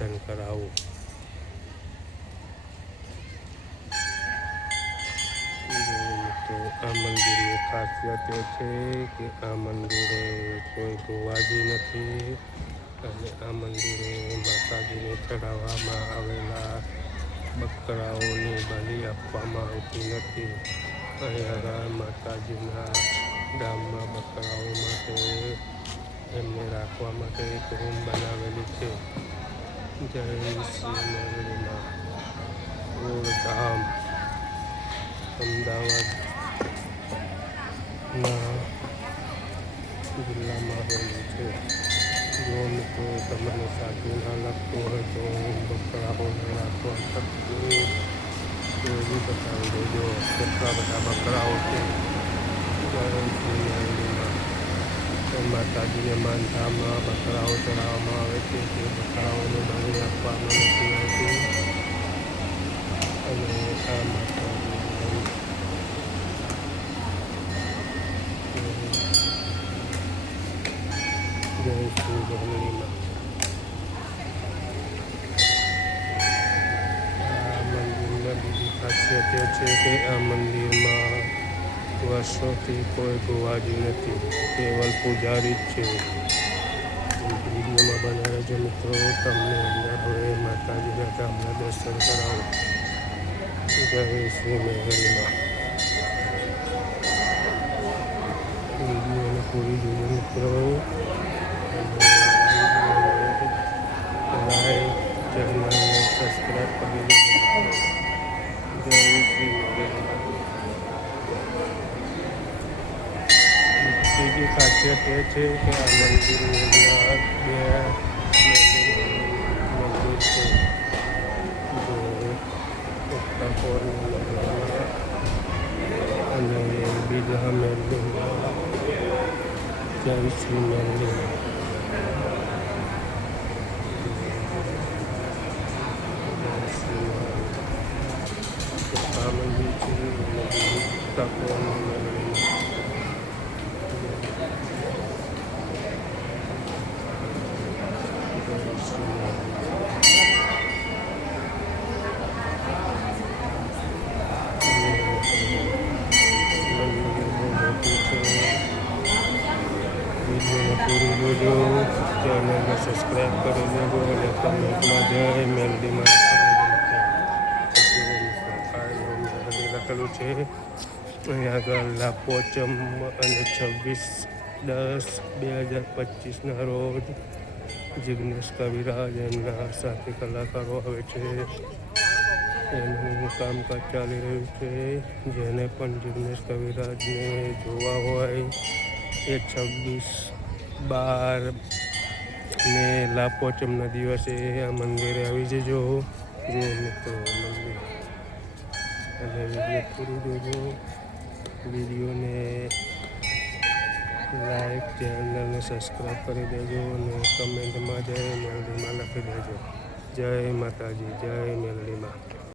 દર્શન કરાવું. તો આ મંદિરની ખાસિયત એ છે કે આ મંદિરે કોઈ ગોવાજી નથી અને આ મંદિરે માતાજીને ચડાવવામાં આવેલા બકરાઓની બલિ આપવામાં આવતી નથી. અહીંયા માતાજીના ગામમાં બકરાઓ માટે એમને રાખવા માટે એક રૂમ બનાવેલી છે. જય શ્રી મેરડીમાં ઓળ અમદાવાદના જિલ્લામાં આવેલું છે જો મિત્રો તમને સાચું ના તો બકરાઓને રાખવા શકતું એ બી બતાવી દેજો કેટલા બધા બકરાઓ છે માતાજીને માનતામાં બકરાઓ ચડાવવામાં આવે છે તે બકરાઓને બળી આપવામાં નથી આવતી અને આ માતાજીનું જય શ્રી મેરડીમાં આ મંદિરમાં બીજી ખાસિયત એ છે કે આ મંદિરમાં વર્ષોથી કોઈ ગોવાજી નથી, કેવલ પૂજારી જ છે. વિડીયોમાં બના રહેજો મિત્રો, તમને અંદર હવે માતાજીના ગામના દર્શન કરાવો. જય શ્રી મેઘરીમાં વિડીયોને પૂરી જોજો, મિત્રો. લાઈક ચેનલને સબસ્ક્રાઈબ કરી દેજો. બીજી ખાસિયત એ છે કે આ મંદિરની અંદર મંદિર છે. અને બીજા મંદિર અને બીજું પૂરી જોજો ચેનલને સબસ્ક્રાઈબ કરી દેજો અને કમેન્ટમાં જય મેલડીમાં લખેલું છે અહીંયા આગળ લાપોચમ અને છવ્વીસ દસ બે હજાર પચીસના રોજ જિગ્નેશ કવિરાજ એમના સાથી કલાકારો આવે છે એનું કામકાજ ચાલી રહ્યું છે જેને પણ જિગ્નેશ કવિરાજને જોવા હોય એ છવ્વીસ બાર ને લાભપોચમના દિવસે આ મંદિરે આવી જજો. જો મિત્રો મંદિર. અને વીડિયો પૂરી જોજો. વિડીયોને લાઈક ચેનલને સબસ્ક્રાઈબ કરી દેજો અને કમેન્ટમાં જય મેલડીમાં લખી દેજો. જય માતાજી, જય મેલડીમાં.